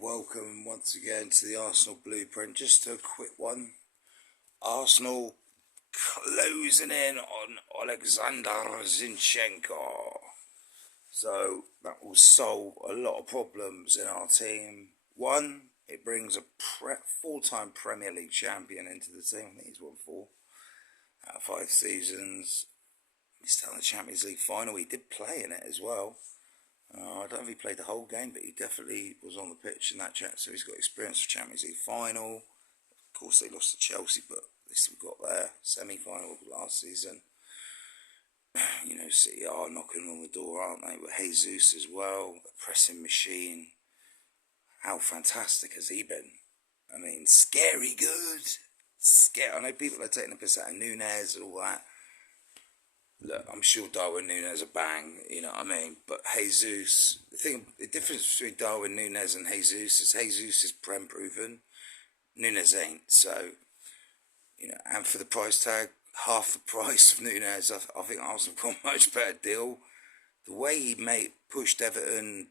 welcome once again to the Arsenal Blueprint. Just a quick one. Arsenal closing in on Alexander Zinchenko. So that will solve a lot of problems in our team. One, it brings a full-time Premier League champion into the team. I think he's won 4 out of 5 seasons. He's done the Champions League final. He did play in it as well. I don't know if he played the whole game, but he definitely was on the pitch in that chat, so he's got experience of Champions League final. Of course, they lost to Chelsea, but at least we got there. Semi-final last season. You know, City are knocking on the door, aren't they? With Jesus as well, a pressing machine. How fantastic has he been? I mean, scary good. I know people are taking the piss out of Nunes and all that. Look, I'm sure Darwin Nunes a bang, you know what I mean? But Jesus, the difference between Darwin Nunes and Jesus is Prem proven. Nunes ain't. So, you know, and for the price tag, half the price of Nunes, I think Arsenal got a much better deal. The way he pushed Everton,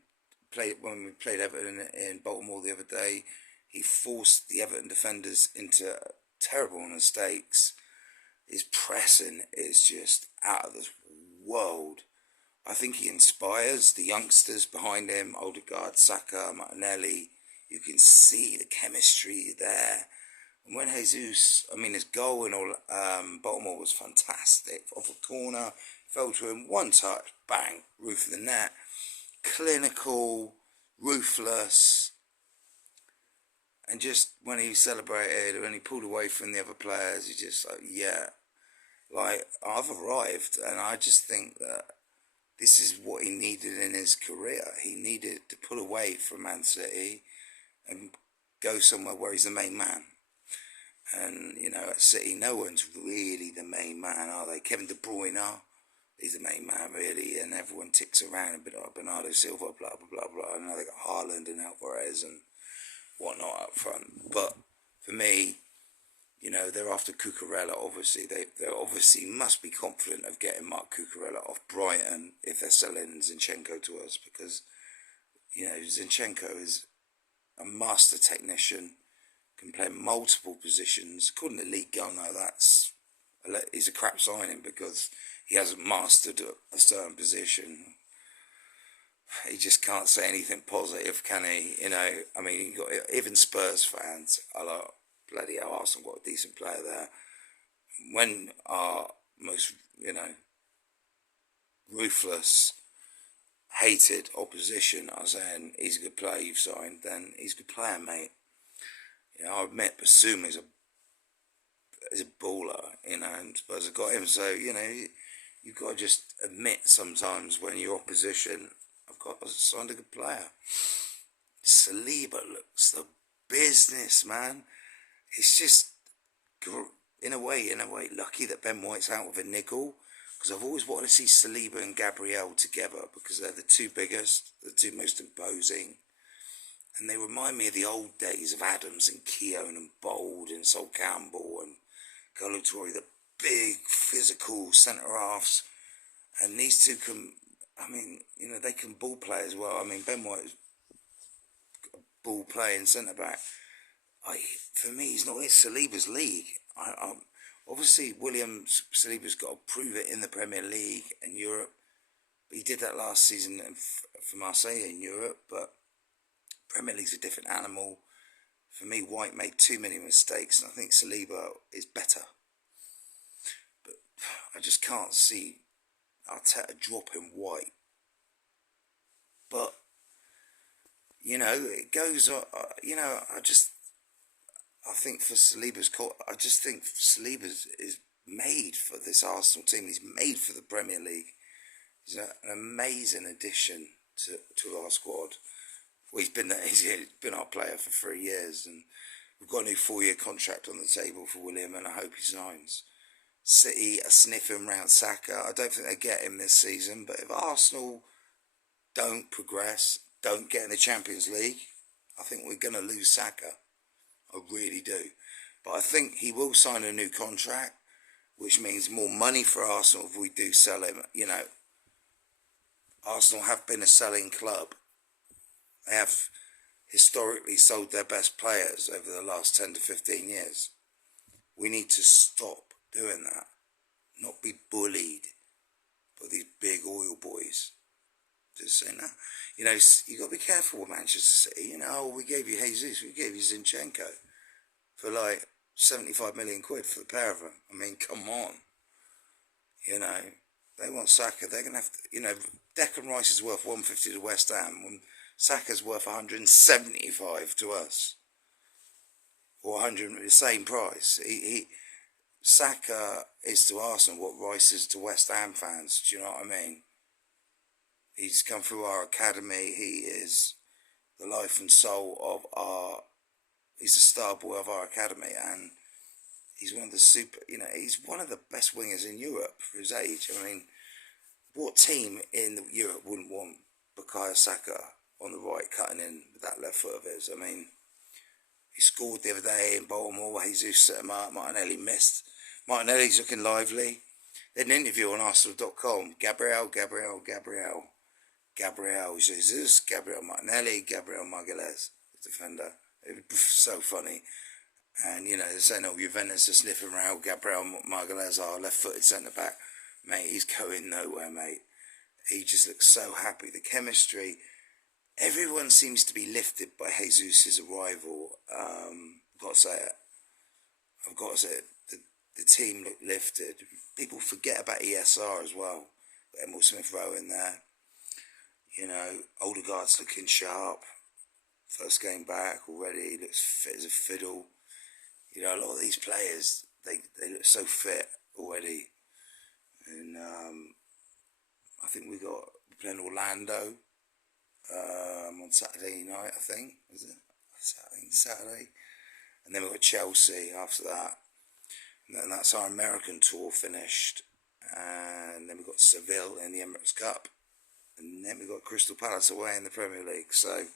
when we played Everton in Baltimore the other day, he forced the Everton defenders into terrible mistakes. His pressing is just out of this world. I think he inspires the youngsters behind him, Odegaard, Saka, Martinelli. You can see the chemistry there. And when Jesus, his goal in Baltimore was fantastic. Off a corner, fell to him, one touch, bang, roof of the net. Clinical, ruthless. And just when he celebrated, when he pulled away from the other players, he's just like, yeah. Like, I've arrived, and I just think that this is what he needed in his career. He needed to pull away from Man City and go somewhere where he's the main man. And, you know, at City, no one's really the main man, are they? Kevin De Bruyne, he's the main man, really, and everyone ticks around a bit like Bernardo Silva, blah, blah, blah, blah. And now they got Haaland and Alvarez and whatnot up front. But for me, you know, they're after Cucurella, obviously. They obviously must be confident of getting Mark Cucurella off Brighton if they're selling Zinchenko to us, because, you know, Zinchenko is a master technician, can play multiple positions. According to League Gunner, he's a crap signing because he hasn't mastered a certain position. He just can't say anything positive, can he? You know, I mean, you got even Spurs fans are like, bloody hell, Arsenal got a decent player there. When our most, you know, ruthless, hated opposition are saying he's a good player you've signed, then he's a good player, mate. You know, I admit Basuma is a baller, you know, and Spurs have got him. So, you know, you've got to just admit sometimes when your opposition have got signed a good player. Saliba looks the business, man. It's just, in a way, lucky that Ben White's out with a niggle, because I've always wanted to see Saliba and Gabriel together, because they're the two biggest, the two most imposing, and they remind me of the old days of Adams and Keown and Bold and Sol Campbell and Colo-Touré, the big physical centre-halves, and these two can, I mean, you know, they can ball play as well. I mean, Ben White is a ball playing centre-back. For me, he's not in Saliba's league. Obviously, Saliba's got to prove it in the Premier League and Europe. But he did that last season for Marseille in Europe. But Premier League's a different animal. For me, White made too many mistakes, and I think Saliba is better. But I just can't see Arteta dropping White. But, you know, it goes on, you know, I think for Saliba's I just think Saliba is made for this Arsenal team. He's made for the Premier League. He's an amazing addition to our squad. Well, he's been our player for 3 years, and we've got a new 4-year contract on the table for William, and I hope he signs. City are sniffing round Saka. I don't think they get him this season, but if Arsenal don't progress, don't get in the Champions League, I think we're going to lose Saka. I really do. But I think he will sign a new contract, which means more money for Arsenal if we do sell him. You know, Arsenal have been a selling club. They have historically sold their best players over the last 10 to 15 years. We need to stop doing that, not be bullied by these big oil boys. Just saying that. You know, you got to be careful with Manchester City. You know, oh, we gave you Jesus, we gave you Zinchenko for like 75 million quid for the pair of them. I mean, come on. You know, they want Saka. They're going to have to, you know, Declan Rice is worth 150 to West Ham when Saka's worth 175 to us. Or 100, the same price. Saka is to Arsenal what Rice is to West Ham fans. Do you know what I mean? He's come through our academy. He is the life and soul of our. He's the star boy of our academy, and he's one of the he's one of the best wingers in Europe for his age. I mean, what team in Europe wouldn't want Bukayo Saka on the right, cutting in with that left foot of his? I mean, he scored the other day in Baltimore. Jesus set him up. Martinelli missed. Martinelli's looking lively. They had an interview on Arsenal.com. Gabriel Jesus, Gabriel Martinelli, Gabriel Magalhaes, the defender. It was so funny. And, you know, they're saying, oh, Juventus are sniffing around Gabriel Magalhaes, our left-footed centre-back. Mate, he's going nowhere, mate. He just looks so happy. The chemistry, everyone seems to be lifted by Jesus' arrival. I've got to say it. The team looked lifted. People forget about ESR as well. Got Emil Smith-Rowe in there. You know, Odegaard's looking sharp. First game back already. Looks fit as a fiddle. You know, a lot of these players, they look so fit already. And I think we're playing Orlando on Saturday night, I think. Was it? Saturday. And then we've got Chelsea after that. And then that's our American tour finished. And then we've got Seville in the Emirates Cup. And then we've got Crystal Palace away in the Premier League. So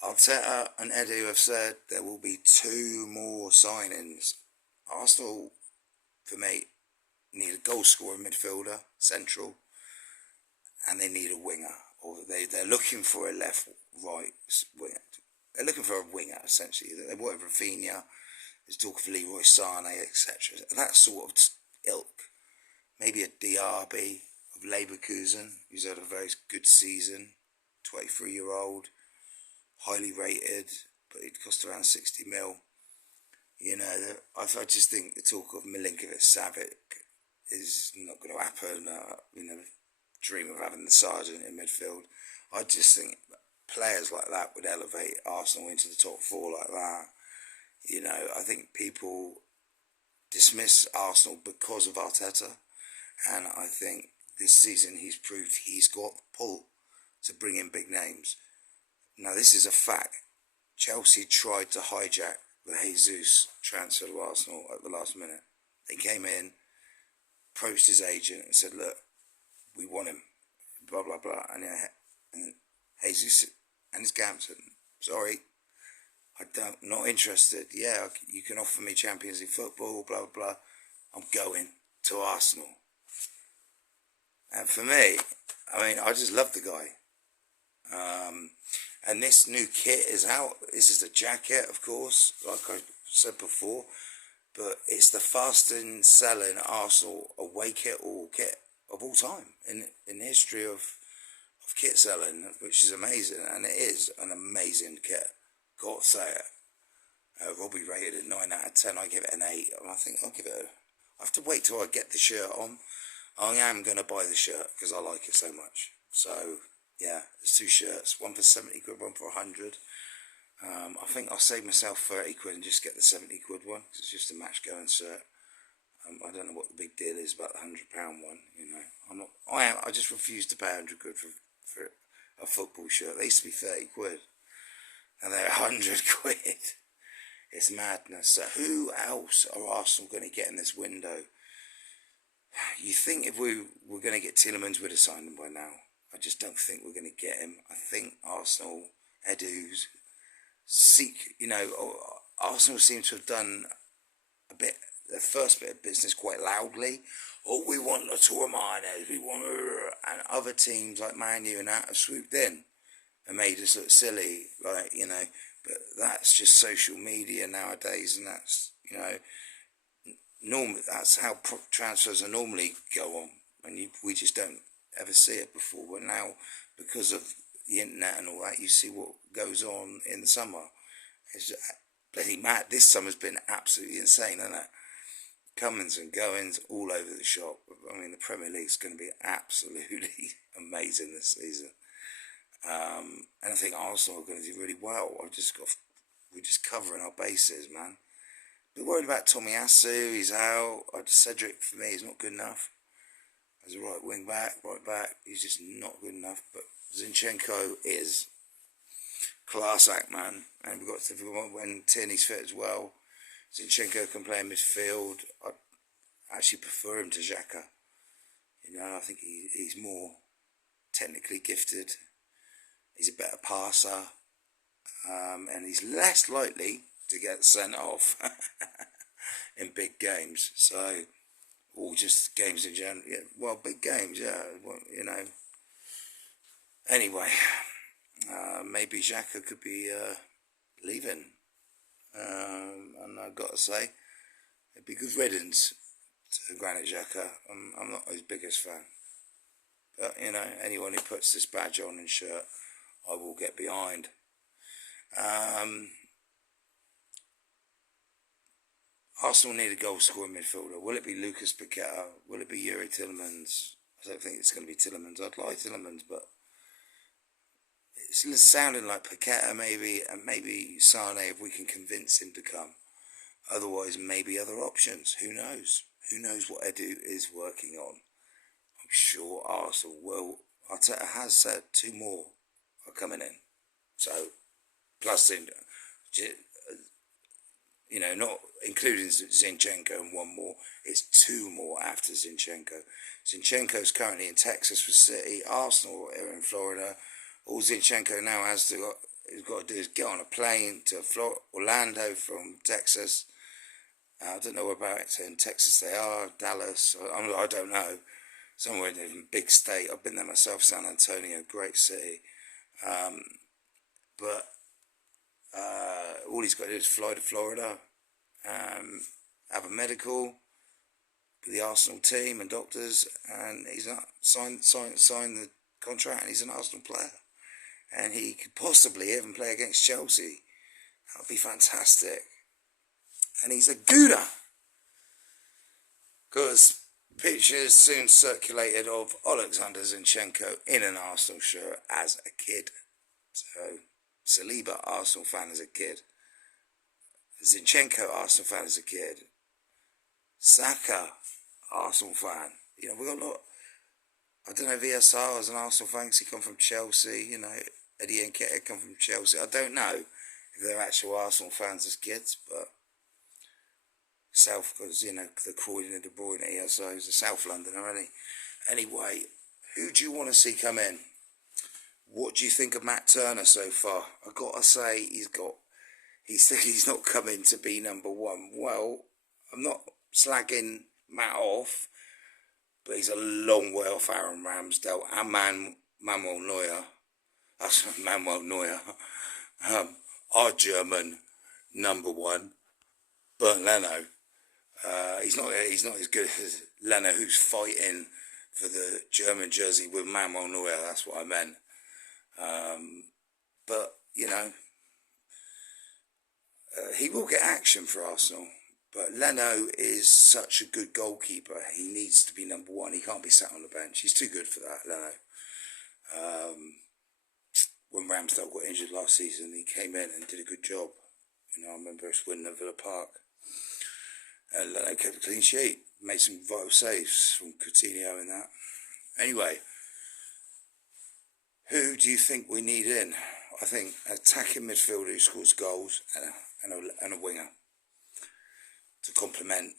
Arteta and Edu have said there will be 2 more signings. Arsenal, for me, need a goal scorer midfielder, central, and they need a winger. Or they're looking for a left-right winger. They're looking for a winger, essentially. They want Rafinha. There's talk of Leroy Sané, etc. That sort of ilk. Maybe a Diaby of Leverkusen, who's had a very good season. 23-year-old. Highly rated, but it cost around 60 mil. You know, I just think the talk of Milinkovic-Savic is not going to happen. You know, dream of having the sergeant in midfield. I just think players like that would elevate Arsenal into the top 4 like that. You know, I think people dismiss Arsenal because of Arteta, and I think this season he's proved he's got the pull to bring in big names. Now, this is a fact. Chelsea tried to hijack the Jesus transfer to Arsenal at the last minute. They came in, approached his agent and said, look, we want him, blah, blah, blah. And Jesus and his camp said, sorry, not interested. Yeah, you can offer me Champions League football, blah, blah, blah. I'm going to Arsenal. And for me, I mean, I just love the guy. And this new kit is out. This is a jacket, of course, like I said before. But it's the fastest selling Arsenal away kit or kit of all time in the history of kit selling, which is amazing. And it is an amazing kit. Got to say it. Robbie rated it 9 out of 10. I give it an 8. And I think I'll give it I have to wait till I get the shirt on. I am going to buy the shirt because I like it so much. So, yeah, there's 2 shirts. One for 70 quid, one for 100. I think I'll save myself 30 quid and just get the 70 quid one. Cause it's just a match going shirt. I don't know what the big deal is about the £100 one. You know, I just refuse to pay 100 quid for a football shirt. They used to be 30 quid. And they're 100 quid. It's madness. So who else are Arsenal going to get in this window? You think if we were going to get Tielemans, we'd have signed him by now. I just don't think we're going to get him. I think Arsenal, Edu's, Arsenal seem to have done the first bit of business quite loudly. Oh, we want Lautaro Martinez, we want, and other teams like Man U and that have swooped in. and made us look silly, like, you know. But that's just social media nowadays, and that's, you know, that's how transfers are normally go on, and we just don't ever see it before. But now, because of the internet and all that, you see what goes on in the summer. It's bloody mad. This summer's been absolutely insane, hasn't it? Comings and goings all over the shop. I mean, the Premier League's going to be absolutely amazing this season. And I think Arsenal are going to do really well. We're just covering our bases, man. Bit worried about Tomiyasu. He's out. Cedric, for me, is not good enough as a right back. He's just not good enough. But Zinchenko is class act, man. And when Tierney's fit as well, Zinchenko can play in midfield. I actually prefer him to Xhaka. You know, I think he's more technically gifted. He's a better passer, and he's less likely to get sent off in big games. So, or just games in general. Yeah, well, big games, yeah. Well, you know. Anyway, maybe Xhaka could be leaving. And I've got to say, it'd be good riddance to Granit Xhaka. I'm not his biggest fan. But, you know, anyone who puts this badge on and shirt, I will get behind. Arsenal need a goal-scoring midfielder. Will it be Lucas Paqueta? Will it be Yuri Tielemans? I don't think it's going to be Tielemans. I'd like Tielemans, but it's sounding like Paqueta maybe, and maybe Sane if we can convince him to come. Otherwise, maybe other options. Who knows? Who knows what Edu is working on? I'm sure Arsenal will. Arteta has said 2 more are coming in. So, plus, you know, not including Zinchenko and 1 more. It's 2 more after Zinchenko. Zinchenko's currently in Texas for City. Arsenal are in Florida. All Zinchenko now has got to do is get on a plane to Orlando from Texas. I don't know about it. In Texas they are, Dallas. I don't know. Somewhere in a big state. I've been there myself. San Antonio, great city. But all he's got to do is fly to Florida, have a medical with the Arsenal team and doctors, and he's not sign the contract, and he's an Arsenal player. And he could possibly even play against Chelsea. That would be fantastic. And he's a gooder. Because pictures soon circulated of Alexander Zinchenko in an Arsenal shirt as a kid. So, Saliba, Arsenal fan as a kid. Zinchenko, Arsenal fan as a kid. Saka, Arsenal fan. You know, we got a lot. I don't know if VSR is an Arsenal fan because he come from Chelsea. You know, Eddie Nketiah come from Chelsea. I don't know if they're actual Arsenal fans as kids, but because, you know, the Croydon and De Bruyne ESO is a South Londoner, isn't he? Anyway, who do you want to see come in? What do you think of Matt Turner so far? I've got to say, he's not coming to be number 1. Well, I'm not slagging Matt off, but he's a long way off Aaron Ramsdale and Manuel Neuer. That's Manuel Neuer. Our German number 1, Bernd Leno. He's not as good as Leno, who's fighting for the German jersey with Manuel Neuer. That's what I meant. But, you know, he will get action for Arsenal. But Leno is such a good goalkeeper. He needs to be number 1. He can't be sat on the bench. He's too good for that, Leno. When Ramsdale got injured last season, he came in and did a good job. You know, I remember us winning at Villa Park. And Leno kept a clean sheet. Made some vital saves from Coutinho and that. Anyway, who do you think we need in? I think an attacking midfielder who scores goals and a winger to complement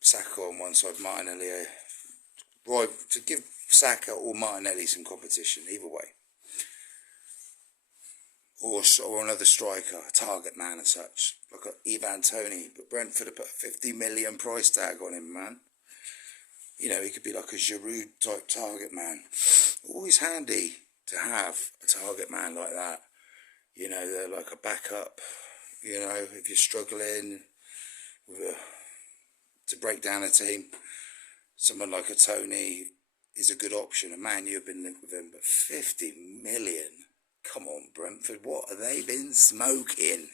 Saka on one side, Martinelli. Right, to give Saka or Martinelli some competition, either way. Or another striker, a target man as such, like Ivan Toney. But Brentford have put a 50 million price tag on him, man. You know, he could be like a Giroud type target man. Always handy to have a target man like that. You know, they're like a backup. You know, if you're struggling to break down a team, someone like a Tony is a good option. And man, you've been linked with him, but 50 million. Come on, Brentford, what have they been smoking?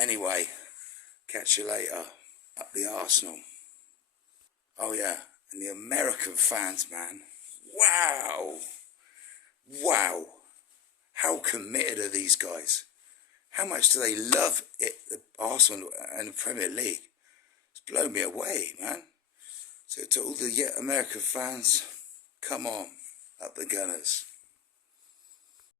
Anyway, catch you later. Up the Arsenal. Oh yeah, and the American fans, man. Wow. Wow. How committed are these guys? How much do they love it, the Arsenal and the Premier League? It's blown me away, man. So to all the American fans, come on, up the Gunners.